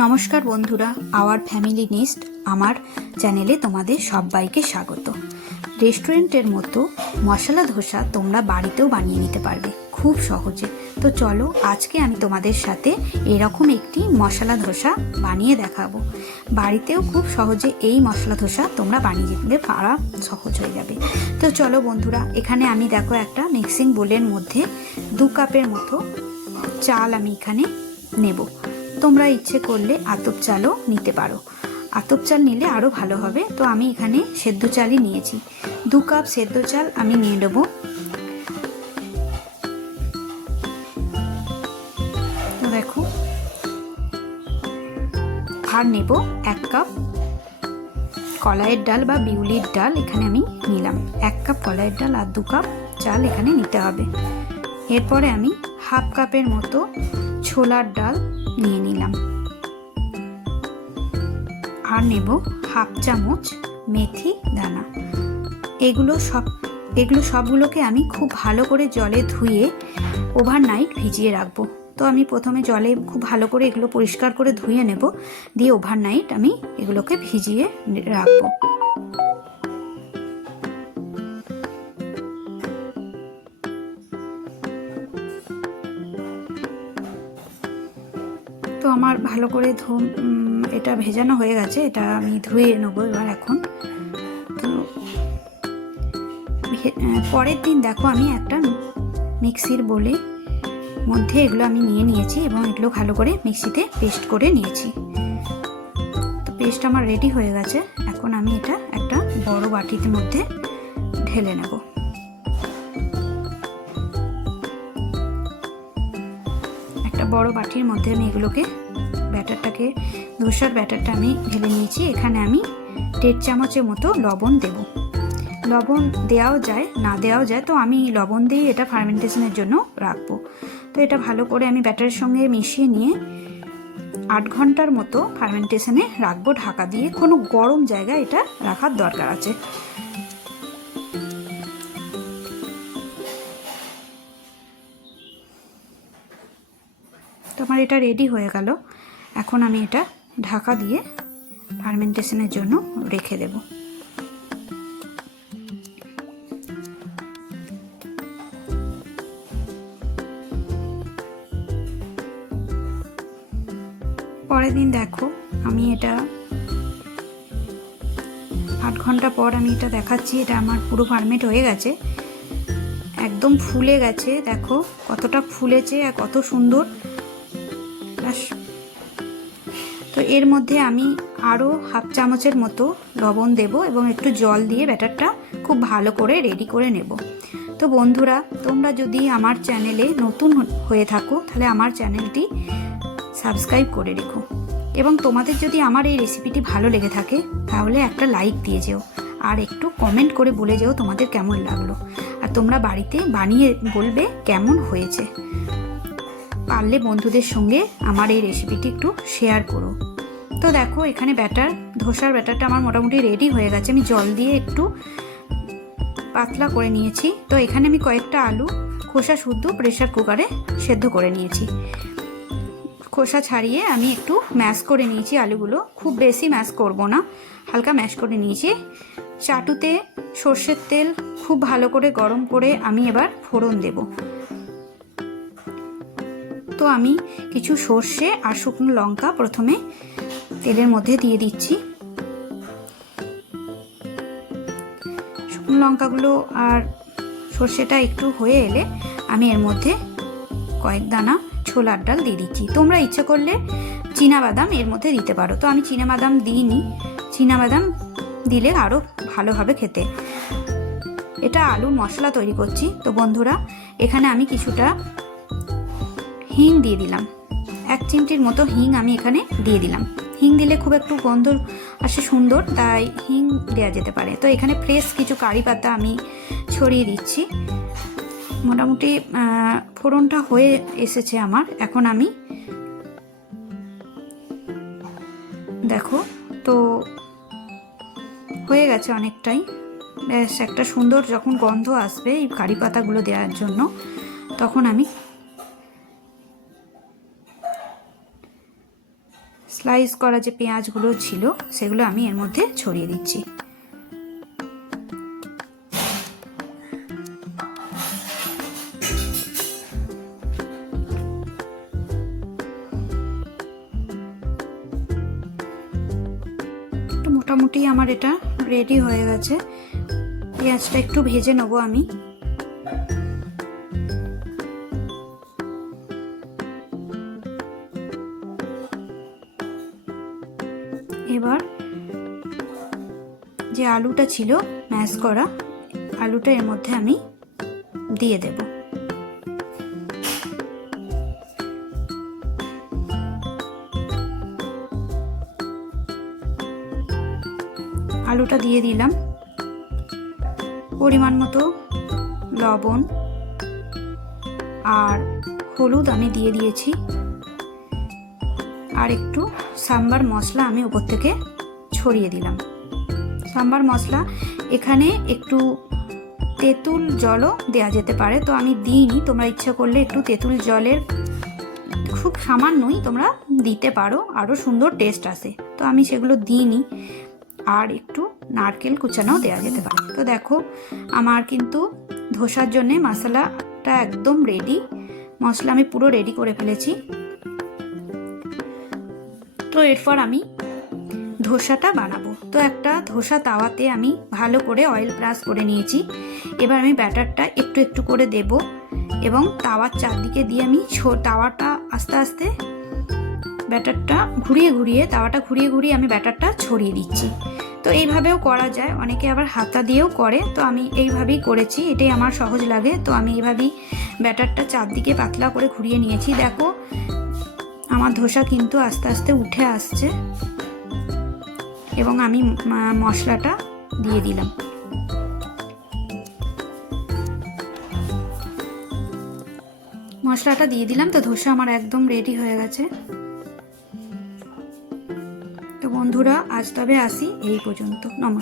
নমস্কার বন্ধুরা, our family নিস্ট আমার চ্যানেলে তোমাদের সবাইকে স্বাগত। রেস্টুরেন্টের মতো মশলা ধোসা তোমরা বাড়িতেও বানিয়ে নিতে পারবে খুব সহজে। তো চলো, আজকে আমি তোমাদের সাথে এরকম একটি মশলা ধোসা বানিয়ে দেখাবো। বাড়িতেও খুব সহজে এই মশলা ধোসা তোমরা বানিয়ে দিতে পারা সহজ হয়ে যাবে। তো চলো বন্ধুরা, এখানে আমি দেখো একটা মিক্সিং বোলের মধ্যে 2 কাপের মতো চাল আমি এখানে নেব। তোমরা ইচ্ছে করলে আতপ চালও নিতে পারো, আতপ চাল নিলে আরও ভালো হবে। তো আমি এখানে সেদ্ধ চালই নিয়েছি। 2 কাপ সেদ্ধ চাল আমি নিয়ে নেব। তো দেখো, আর নেব 1 কাপ কলাইয়ের ডাল বা বিউলির ডাল। এখানে আমি নিলাম 1 কাপ কলাইয়ের ডাল আর 2 কাপ চাল এখানে নিতে হবে। এরপরে আমি হাফ কাপের মতো ছোলার ডাল নিয়ে নিলাম, আর নেব হাফ চামচ মেথি দানা। এগুলো সবগুলোকে আমি খুব ভালো করে জলে ধুয়ে ওভারনাইট ভিজিয়ে রাখবো। তো আমি প্রথমে জলে খুব ভালো করে এগুলো পরিষ্কার করে ধুয়ে নেব, দিয়ে ওভারনাইট আমি এগুলোকে ভিজিয়ে রাখবো। তো আমার ভালো করে এটা ভেজানো হয়ে গেছে, এটা আমি ধুয়ে নেবো এবার এখন। তো পরের দিন দেখো, আমি একটা মিক্সির বোলে মধ্যে এগুলো আমি নিয়ে নিয়েছি এবং এগুলো ভালো করে মিক্সিতে পেস্ট করে নিয়েছি। তো পেস্ট আমার রেডি হয়ে গেছে। এখন আমি এটা একটা বড় বাটির মধ্যে ঢেলে নেব। একটা বড় বাটির মধ্যে আমি এগুলোকে ধোসার ব্যাটারটা আমি ঢেলে নিয়েছি। এখানে আমি 1.5 চামচের মতো লবণ দেব। লবণ দেওয়াও যায়, না দেওয়াও যায়, তো আমি লবণ দিয়ে এটা ফার্মেন্টেশনের জন্য রাখবো। তো এটা ভালো করে আমি ব্যাটারের সঙ্গে মিশিয়ে নিয়ে 8 ঘন্টার মতো ফার্মেন্টেশনে রাখবো ঢাকা দিয়ে। কোনো গরম জায়গায় এটা রাখার দরকার আছে। তো আমার এটা রেডি হয়ে গেল। এখন আমি এটা ঢাকা দিয়ে ফার্মেন্টেশনের জন্য রেখে দেব। পরের দিন দেখো, আমি এটা 8 ঘন্টা পর আমি এটা দেখাচ্ছি। এটা আমার পুরো ফার্মেন্ট হয়ে গেছে, একদম ফুলে গেছে। দেখো কতটা ফুলেছে আর কত সুন্দর। তো এর মধ্যে আমি আরও হাফ চামচের মতো লবণ দেব এবং একটু জল দিয়ে ব্যাটারটা খুব ভালো করে রেডি করে নেব। তো বন্ধুরা, তোমরা যদি আমার চ্যানেলে নতুন হয়ে থাকো তাহলে আমার চ্যানেলটি সাবস্ক্রাইব করে রেখো, এবং তোমাদের যদি আমার এই রেসিপিটি ভালো লেগে থাকে তাহলে একটা লাইক দিয়ে যেও, আর একটু কমেন্ট করে বলে যেও তোমাদের কেমন লাগলো। আর তোমরা বাড়িতে বানিয়ে বলবে কেমন হয়েছে। পারলে বন্ধুদের সঙ্গে আমার এই রেসিপিটি একটু শেয়ার করো। তো দেখো, এখানে ধোসার ব্যাটারটা আমার মোটামুটি রেডি হয়ে গেছে। আমি জল দিয়ে একটু পাতলা করে নিয়েছি। তো এখানে আমি কয়েকটা আলু খোসা শুদ্ধ প্রেসার কুকারে সেদ্ধ করে নিয়েছি। খোসা ছাড়িয়ে আমি একটু ম্যাশ করে নিয়েছি আলুগুলো, খুব বেশি ম্যাশ করব না, হালকা ম্যাশ করে নিয়েছি। চাটুতে সর্ষের তেল খুব ভালো করে গরম করে আমি এবার ফোড়ন দেব। তো আমি কিছু সর্ষে আর শুকনো লঙ্কা প্রথমে তেলের মধ্যে দিয়ে দিচ্ছি। শুকনো লঙ্কাগুলো আর সর্ষেটা একটু হয়ে এলে আমি এর মধ্যে কয়েক দানা ছোলার ডাল দিয়ে দিচ্ছি। তোমরা ইচ্ছে করলে চীনাবাদাম এর মধ্যে দিতে পারো। তো আমি চীনাবাদাম দিইনি, চীনাবাদাম দিলে আরও ভালো হবে খেতে। এটা আলুর মশলা তৈরি করছি। তো বন্ধুরা, এখানে আমি কিছুটা হিং দিয়ে দিলাম। 1 চিমটির মতো হিং আমি এখানে দিয়ে দিলাম। হিং দিলে খুব একটু গন্ধ আসে সুন্দর, তাই হিং দেওয়া যেতে পারে। তো এখানে ফ্রেশ কিছু কারি পাতা আমি ছড়িয়ে দিচ্ছি। মোটামুটি ফোড়নটা হয়ে এসেছে আমার। এখন আমি দেখো, তো হয়ে গেছে অনেকটাই। বেশ একটা সুন্দর যখন গন্ধ আসবে এই কারি পাতাগুলো দেওয়ার জন্য, তখন আমি স্লাইস করা যে পেঁয়াজগুলো ছিল সেগুলো আমি এর মধ্যে ছড়িয়ে দিচ্ছি। মোটামুটি আমার এটা রেডি হয়ে গেছে। পেঁয়াজটা একটু ভেজে নেবো আমি। এবার যে আলুটা ছিল ম্যাশ করা, আলুটা এর মধ্যে আমি দিয়ে দেব। আলুটা দিয়ে দিলাম, পরিমাণ মতো লবণ আর হলুদ আমি দিয়ে দিয়েছি, আর একটু সাম্বার মশলা আমি উপর থেকে ছড়িয়ে দিলাম। সাম্বার মশলা এখানে একটু তেঁতুল জলও দেওয়া যেতে পারে, তো আমি দিইনি। তোমরা ইচ্ছা করলে একটু তেঁতুল জলের খুব সামান্যই তোমরা দিতে পারো, আরও সুন্দর টেস্ট আসে, তো আমি সেগুলো দিইনি। আর একটু নারকেল কুচানোও দেওয়া যেতে পারে। তো দেখো আমার কিন্তু ধোসার জন্যে মশলাটা একদম রেডি। মশলা আমি পুরো রেডি করে ফেলেছি। তো এরপর আমি ধোসাটা বানাবো। তো একটা ধোসা তাওয়াতে আমি ভালো করে অয়েল ব্রাশ করে নিয়েছি। এবার আমি ব্যাটারটা একটু একটু করে দেব এবং তাওয়ার চারদিকে দিয়ে আমি তাওয়াটা আস্তে আস্তে ব্যাটারটা ঘুরিয়ে ঘুরিয়ে আমি ব্যাটারটা ছড়িয়ে দিচ্ছি। তো এইভাবেও করা যায়, অনেকে আবার হাতা দিয়েও করে, তো আমি এইভাবেই করেছি, এটাই আমার সহজ লাগে। তো আমি এইভাবেই ব্যাটারটা চারদিকে পাতলা করে ঘুরিয়ে নিয়েছি। দেখো আমার ধোসা কিন্তু আস্তে আস্তে উঠে আসছে এবং আমি মশলাটা দিয়ে দিলাম। মশলাটা দিয়ে দিলাম। তো ধোসা আমার একদম রেডি হয়ে গেছে। তো বন্ধুরা আজ তবে আসি এই পর্যন্ত। নমস্কার।